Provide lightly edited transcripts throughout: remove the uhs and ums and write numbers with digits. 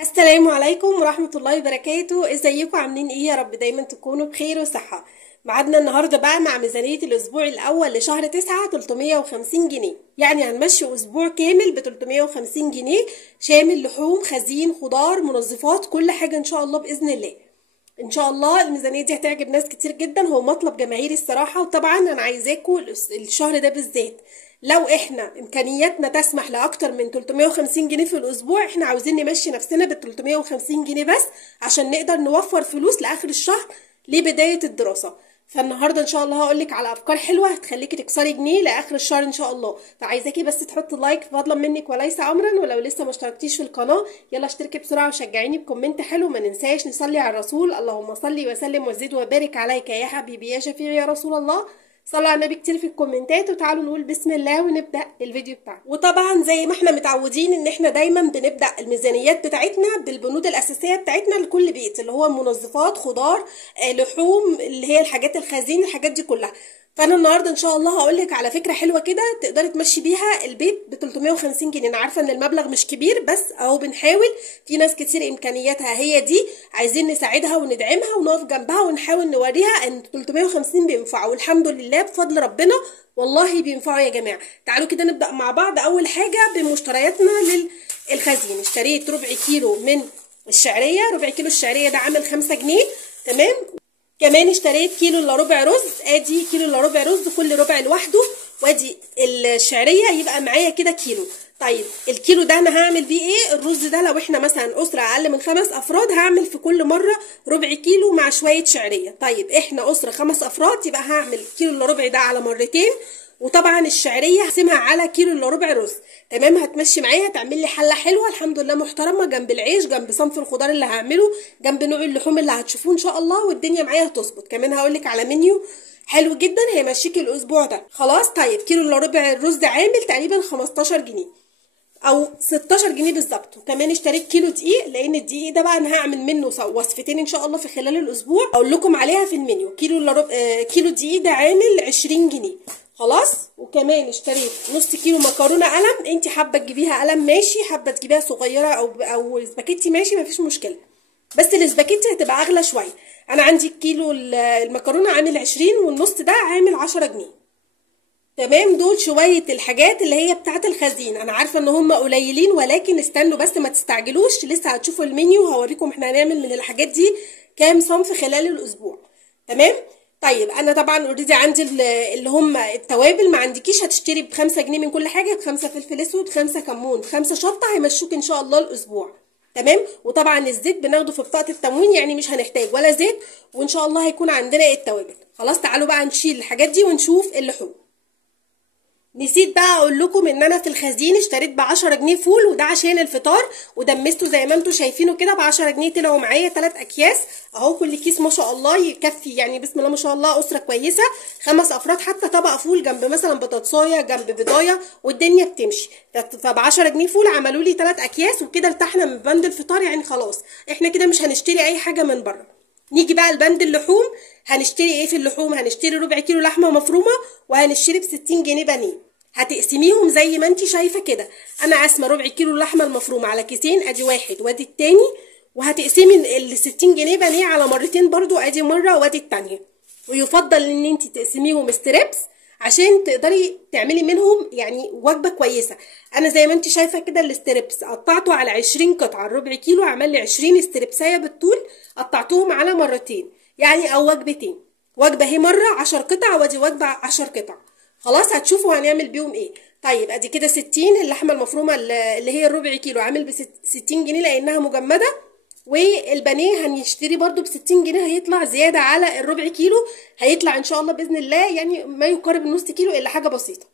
السلام عليكم ورحمة الله وبركاته. ازيكم عاملين ايه؟ يا رب دايما تكونوا بخير وصحة. معادنا النهاردة بقى مع ميزانية الاسبوع الاول لشهر 9 350 جنيه، يعني هنمشي اسبوع كامل ب 350 جنيه، شامل لحوم، خزين، خضار، منظفات، كل حاجة ان شاء الله بإذن الله. ان شاء الله الميزانية دي هتعجب ناس كتير جدا، هو مطلب جماهيري الصراحة. وطبعا انا عايزاكم الشهر ده بالذات، لو احنا امكانياتنا تسمح لاكتر من 350 جنيه في الاسبوع، احنا عاوزين نمشي نفسنا ب 350 جنيه بس، عشان نقدر نوفر فلوس لاخر الشهر لبداية الدراسة. فالنهارده ان شاء الله هقولك على افكار حلوه هتخليكي تكسري جنيه لاخر الشهر ان شاء الله. فعايزاكي بس تحطي لايك فضلا منك وليس امرا، ولو لسه ما اشتركتيش في القناه يلا اشتركي بسرعه وشجعيني بكومنت حلو. ما ننساش نصلي على الرسول، اللهم صلي وسلم وزد وبارك عليك يا حبيبي يا شفيع يا رسول الله. صلوا على النبي كتير في الكومنتات، وتعالوا نقول بسم الله ونبدا الفيديو بتاعنا. وطبعا زي ما احنا متعودين ان احنا دايما بنبدا الميزانيات بتاعتنا بالبنود الاساسيه بتاعتنا لكل بيت، اللي هو منظفات، خضار، لحوم، اللي هي الحاجات الخزين، الحاجات دي كلها. فانا النهارده ان شاء الله هقول لك على فكره حلوه كده تقدري تمشي بيها البيت ب 350 جنيه. انا عارفه ان المبلغ مش كبير، بس اهو بنحاول. في ناس كتير امكانياتها هي دي، عايزين نساعدها وندعمها ونقف جنبها ونحاول نوريها ان 350 بينفعوا، والحمد لله بفضل ربنا والله بينفعوا يا جماعه. تعالوا كده نبدا مع بعض. اول حاجه بمشترياتنا للخزين، اشتريت ربع كيلو من الشعريه. ربع كيلو الشعريه ده عامل 5 جنيه، تمام. كمان اشتريت كيلو الا ربع رز، ادي كيلو الا ربع رز كل ربع لوحده، وادي الشعريه يبقى معايا كده كيلو. طيب الكيلو ده انا هعمل بيه ايه؟ الرز ده لو احنا مثلا اسره اقل من 5 افراد هعمل في كل مره ربع كيلو مع شويه شعريه. طيب احنا اسره 5 افراد يبقى هعمل كيلو الا ربع ده على مرتين، وطبعا الشعريه هقسمها على كيلو الا ربع رز. تمام، هتمشي معايا تعمل لي حله حلوه الحمد لله محترمه، جنب العيش، جنب صنف الخضار اللي هعمله، جنب نوع اللحوم اللي هتشوفوه ان شاء الله، والدنيا معايا هتظبط. كمان هقولك على منيو حلو جدا هيمشيكي الاسبوع ده. خلاص، طيب كيلو الا ربع الرز عامل تقريبا 15 جنيه او 16 جنيه بالظبط. وكمان اشتريت كيلو دقيق، لان الدقيق ده بقى انا هعمل منه وصفتين ان شاء الله في خلال الاسبوع اقول لكم عليها في المنيو. كيلو الا ربع كيلو دقيق ده عامل 20 جنيه. خلاص، وكمان اشتريت نص كيلو مكرونه قلم، انت حابه تجيبيها قلم ماشي، حابه تجيبيها صغيره او سباكيتي ماشي، مفيش مشكله، بس الاسباجيتي هتبقى اغلى شويه. انا عندي كيلو المكرونه عامل 20، والنص ده عامل 10 جنيه. تمام، دول شويه الحاجات اللي هي بتاعه الخزين. انا عارفه ان هم قليلين، ولكن استنوا بس ما تستعجلوش، لسه هتشوفوا المنيو هوريكم احنا هنعمل من الحاجات دي كام صنف خلال الاسبوع. تمام. طيب انا طبعا اوريدي عندي اللي هم التوابل، ما عندكيش هتشتري ب5 جنيه من كل حاجه، ب5 فلفل اسود، 5 كمون، 5 شطه، هيمشوك ان شاء الله الاسبوع. تمام. وطبعا الزيت بناخده في بطاقه التموين، يعني مش هنحتاج ولا زيت، وان شاء الله هيكون عندنا التوابل. خلاص، تعالوا بقى نشيل الحاجات دي ونشوف اللحوم. نسيت بقى اقول لكم ان انا في الخزين اشتريت ب10 جنيه فول، وده عشان الفطار، ودمسته زي ما انتم شايفينه كده. ب10 جنيه طلعوا معايا 3 اكياس اهو، كل كيس ما شاء الله يكفي، يعني بسم الله ما شاء الله اسره كويسه 5 افراد، حتى طبق فول جنب مثلا بطاطسايه جنب بضايه والدنيا بتمشي. ف10 جنيه فول عملوا لي 3 اكياس، وكده ارتحنا من بند الفطار. يعني خلاص احنا كده مش هنشتري اي حاجه من بره. نيجي بقى لبند اللحوم. هنشتري ايه في اللحوم؟ هنشتري ربع كيلو لحمه مفرومه، وهنشتري ب60 جنيه بانيه. هتقسميهم زي ما انت شايفه كده. انا قاسمه ربع كيلو اللحمه المفرومه على كيسين، ادي واحد وادي التاني، وهتقسمي ال 60 جنيه بانيه على مرتين برضو، ادي مره وادي التانيه. ويفضل ان انت تقسميهم ستريبس عشان تقدري تعملي منهم يعني وجبه كويسه. انا زي ما انت شايفه كده الاستريبس قطعته على 20 قطعه، الربع كيلو عمل لي 20 استريبسايه بالطول، قطعتهم على مرتين يعني او وجبتين. وجبه هي مره 10 قطع، وادي وجبه 10 قطع. خلاص، هتشوفوا هنعمل بيهم ايه. طيب ادي كده 60. اللحمه المفرومه اللي هي الربع كيلو عامل ب 60 جنيه لانها مجمده، والبانيه هنشتري برضو ب60 جنيه، هيطلع زياده على الربع كيلو، هيطلع ان شاء الله باذن الله يعني ما يقارب النص كيلو الا حاجه بسيطه.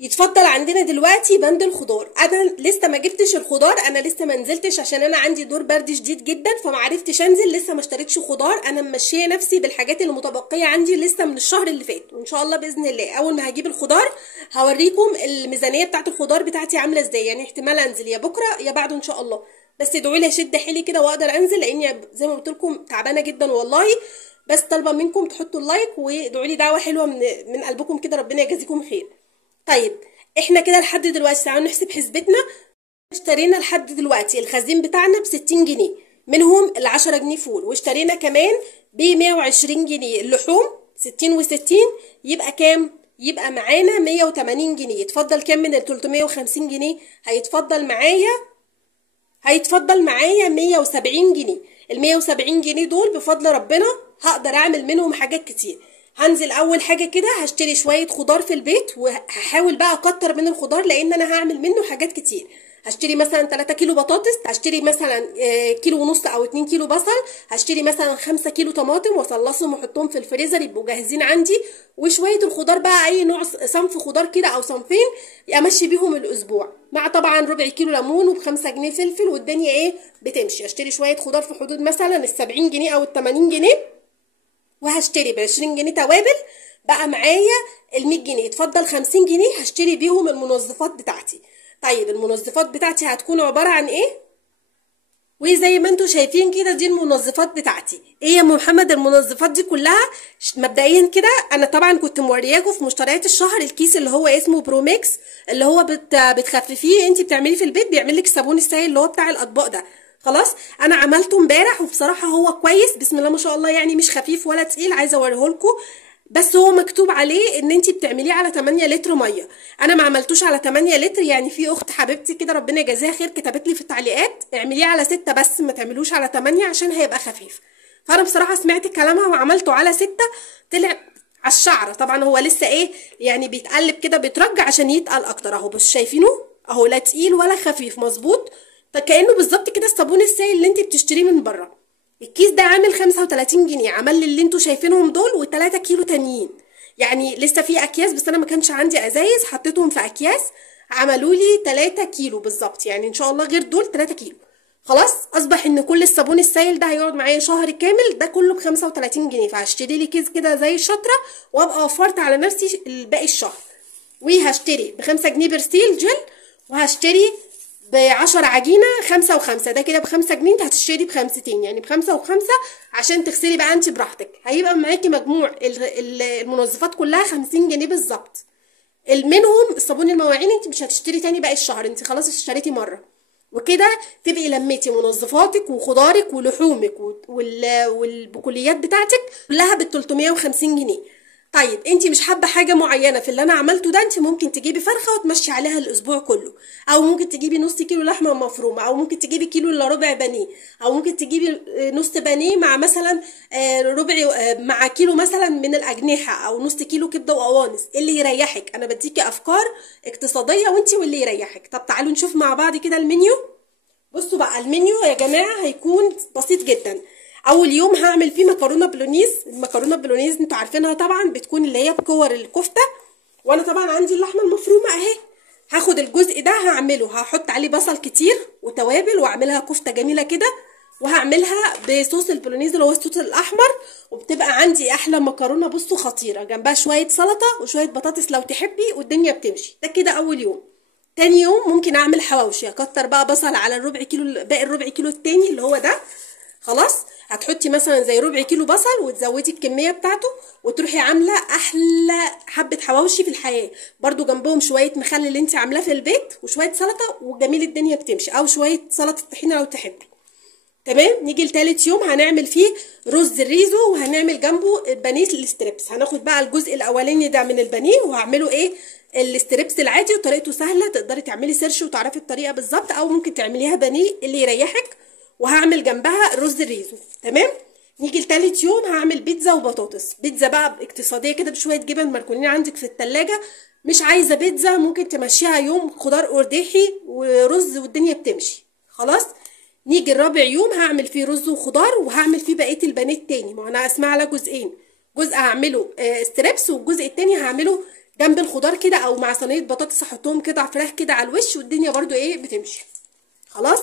يتفضل عندنا دلوقتي بند الخضار. انا لسه ما جبتش الخضار، انا لسه ما نزلتش عشان انا عندي دور برد شديد جدا، فما عرفتش انزل، لسه ما اشتريتش خضار. انا ممشيه نفسي بالحاجات اللي متبقيه عندي لسه من الشهر اللي فات، وان شاء الله باذن الله اول ما هجيب الخضار هوريكم الميزانيه بتاعه الخضار بتاعتي عامله ازاي. يعني احتمال انزل يا بكره يا بعده ان شاء الله، بس ادعوا لي اشد حيلي كده واقدر انزل، لاني زي ما قلت لكم تعبانه جدا والله. بس طالبه منكم تحطوا اللايك وادعوا لي دعوه حلوه من قلبكم كده، ربنا يجازيكم خير. طيب احنا كده لحد دلوقتي تعالوا نحسب حسبتنا. اشترينا لحد دلوقتي الخزين بتاعنا ب60 جنيه، منهم ال10 جنيه فول، واشترينا كمان ب120 جنيه اللحوم 60 و60، يبقى كام؟ يبقى معانا 180 جنيه. يتفضل كام من ال 350 جنيه؟ هيتفضل معايا 170 جنيه. ال 170 جنيه دول بفضل ربنا هقدر اعمل منهم حاجات كتير. هنزل اول حاجه كده هشتري شويه خضار في البيت، وهحاول بقى اكتر من الخضار لان انا هعمل منه حاجات كتير. هشتري مثلا 3 كيلو بطاطس، هشتري مثلا كيلو ونص او 2 كيلو بصل، هشتري مثلا 5 كيلو طماطم واصلصهم واحطهم في الفريزر يبقوا جاهزين عندي، وشويه الخضار بقى اي نوع صنف خضار كده او صنفين امشي بيهم الاسبوع، مع طبعا ربع كيلو ليمون وب5 جنيه فلفل، والدنيا ايه بتمشي. اشتري شويه خضار في حدود مثلا ال70 جنيه او ال80 جنيه، وهشتري ب20 جنيه توابل، بقى معايا ال100 جنيه. يتفضل 50 جنيه هشتري بيهم المنظفات بتاعتي. طيب المنظفات بتاعتي هتكون عبارة عن ايه؟ وزي ما انتوا شايفين كده دي المنظفات بتاعتي. ايه يا محمد المنظفات دي كلها؟ مبدئيا كده انا طبعا كنت مورياكم في مشتريات الشهر الكيس اللي هو اسمه بروميكس، اللي هو بتخففيه انت بتعمليه في البيت، بيعمل لك صابون السائل اللي هو بتاع الاطباق ده. خلاص انا عملته امبارح وبصراحه هو كويس بسم الله ما شاء الله، يعني مش خفيف ولا تقيل، عايزه اوريهولكم. بس هو مكتوب عليه ان انت بتعمليه على 8 لتر ميه، انا ما عملتوش على 8 لتر. يعني في اخت حبيبتي كده ربنا يجازيها خير كتبت لي في التعليقات اعمليه على 6 بس ما تعملوش على 8 عشان هيبقى خفيف. فانا بصراحه سمعت كلامها وعملته على 6، طلع على الشعره. طبعا هو لسه ايه يعني بيتقلب كده بيترجع عشان يتقل اكتر اهو، بس شايفينه اهو لا تقيل ولا خفيف، مظبوط. كانه بالظبط كده الصابون السائل اللي انت بتشتريه من بره. الكيس ده عامل 35 جنيه، عمل لي اللي انتوا شايفينهم دول و3 كيلو تانيين. يعني لسه في اكياس بس انا ما كانش عندي ازايز، حطيتهم في اكياس عملوا لي 3 كيلو بالظبط، يعني ان شاء الله غير دول 3 كيلو. خلاص اصبح ان كل الصابون السائل ده هيقعد معايا شهر كامل، ده كله ب35 جنيه، فهشتري لي كيس كده زي الشطره وابقى وفرت على نفسي باقي الشهر. وهشتري ب5 جنيه برسيل جل، وهشتري ب10 عجينه 5 و5، ده كده ب5 جنيه، انت هتشتري ب50، يعني ب5 و5 عشان تغسلي بقى انت براحتك. هيبقى معاكي مجموع المنظفات كلها 50 جنيه بالظبط. منهم الصابون المواعين انت مش هتشتري تاني باقي الشهر، انت خلاص اشتريتي مره، وكده تبقي لميتي منظفاتك وخضارك ولحومك والبقوليات بتاعتك كلها ب350 جنيه. طيب انت مش حابه حاجه معينه في اللي انا عملته ده، انت ممكن تجيبي فرخه وتمشي عليها الاسبوع كله، او ممكن تجيبي نص كيلو لحمه مفرومه، او ممكن تجيبي كيلو الا ربع بانيه، او ممكن تجيبي نص بانيه مع مثلا ربع مع كيلو مثلا من الاجنحه، او نص كيلو كبده وقوانص. اللي يريحك، انا بديكي افكار اقتصاديه وانت واللي يريحك. طب تعالوا نشوف مع بعض كده المنيو. بصوا بقى المنيو يا جماعه هيكون بسيط جدا. اول يوم هعمل فيه مكرونه بولونيز. المكرونه بولونيز انتوا عارفينها طبعا، بتكون اللي هي بكور الكفته، وانا طبعا عندي اللحمه المفرومه اهي. هاخد الجزء ده هعمله، هحط عليه بصل كتير وتوابل واعملها كفته جميله كده، وهعملها بصوص البولونيز اللي هو الصوص الاحمر، وبتبقى عندي احلى مكرونه. بصوا خطيره، جنبها شويه سلطه وشويه بطاطس لو تحبي، والدنيا بتمشي. ده كده اول يوم. تاني يوم ممكن اعمل حواوشي، اكتر بقى بصل على الربع كيلو، باقي الربع كيلو التاني اللي هو ده. خلاص هتحطي مثلا زي ربع كيلو بصل وتزودي الكميه بتاعته، وتروحي عامله احلى حبه حواوشي في الحياه. برضو جنبهم شويه مخلل اللي انت عاملاه في البيت وشويه سلطه، وجميل الدنيا بتمشي، او شويه سلطه طحينه لو تحبي. تمام. نيجي لتالت يوم هنعمل فيه رز الريزو، وهنعمل جنبه بانيه الستريبس. هناخد بقى الجزء الاولاني ده من البانيه وهعمله ايه الستريبس العادي، وطريقته سهله، تقدري تعملي سيرش وتعرفي الطريقه بالظبط، او ممكن تعمليها بانيه اللي يريحك. وهعمل جنبها رز الريزو. تمام. نيجي لتالت يوم هعمل بيتزا وبطاطس. بيتزا بقى اقتصاديه كده بشويه جبن مركونين عندك في التلاجة. مش عايزه بيتزا ممكن تمشيها يوم خضار قرداحي ورز والدنيا بتمشي. خلاص. نيجي الرابع يوم هعمل فيه رز وخضار، وهعمل فيه بقيه البانيه التاني، ما انا اسمع على جزئين، جزء هعمله ستريبس، والجزء التاني هعمله جنب الخضار كده، او مع صينيه بطاطس احطهم كده على فراخ كده على الوش، والدنيا برضو ايه بتمشي. خلاص.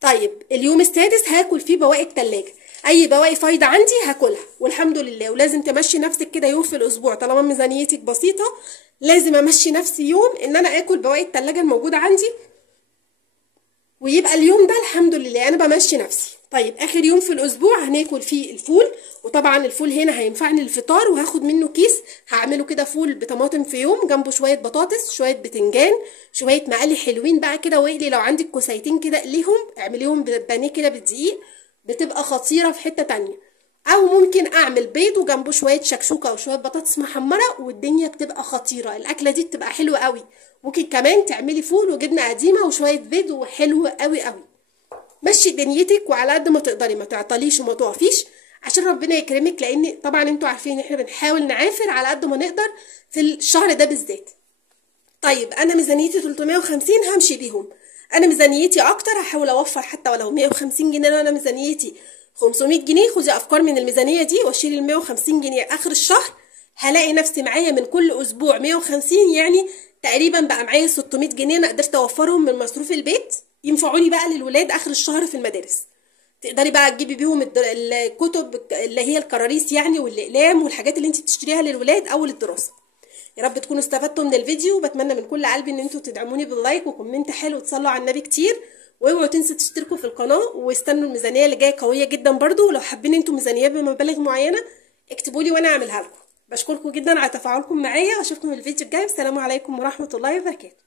طيب اليوم السادس هاكل فيه بواقي التلاجة، اي بواقي فايضه عندي هاكلها والحمد لله. ولازم تمشي نفسك كده يوم في الاسبوع، طالما ميزانيتك بسيطه لازم امشي نفسي يوم ان انا اكل بواقي التلاجة الموجوده عندي، ويبقى اليوم ده الحمد لله انا بمشي نفسي. طيب اخر يوم في الاسبوع هناكل فيه الفول، وطبعا الفول هنا هينفعني للفطار، وهاخد منه كيس هعمله كده فول بطماطم في يوم، جنبه شويه بطاطس، شويه بتنجان، شويه مقلي حلوين بقى كده، واقلي لو عندك كوسيتين كده اقليهم، اعمليهم بانيه كده بالدقيق، بتبقى خطيره في حته تانية. او ممكن اعمل بيض وجنبه شويه شكشوكه وشويه بطاطس محمره، والدنيا بتبقى خطيره، الاكله دي بتبقى حلوه قوي. ممكن كمان تعملي فول وجبنه قديمه وشويه بيض، وحلو قوي قوي. مشي دنيتك، وعلى قد ما تقدري ما تعطليش وما تقفيش، عشان ربنا يكرمك، لان طبعا انتوا عارفين احنا بنحاول نعافر على قد ما نقدر في الشهر ده بالذات. طيب انا ميزانيتي 350 همشي بيهم. انا ميزانيتي اكتر هحاول اوفر حتى ولو 150 جنيه، لو انا ميزانيتي 500 جنيه خدي افكار من الميزانيه دي واشيل ال 150 جنيه اخر الشهر، هلاقي نفسي معايا من كل اسبوع 150، يعني تقريبا بقى معايا 600 جنيه انا قدرت اوفرهم من مصروف البيت، ينفعوني بقى للولاد اخر الشهر في المدارس. تقدري بقى تجيبي بيهم الكتب اللي هي الكراريس يعني، والاقلام والحاجات اللي انت بتشتريها للولاد او للدراسه. يا رب تكونوا استفدتوا من الفيديو، وبتمنى من كل قلبي ان انتوا تدعموني باللايك وكومنت حلو وتصلوا على النبي كتير، واوعوا تنسوا تشتركوا في القناه، واستنوا الميزانيه اللي جايه قويه جدا برضو، ولو حابين انتوا ميزانيات بمبالغ معينه اكتبوا لي وانا اعملها لكم. بشكركم جدا على تفاعلكم معايا، واشوفكم في الفيديو الجاي. والسلام عليكم ورحمه الله وبركاته.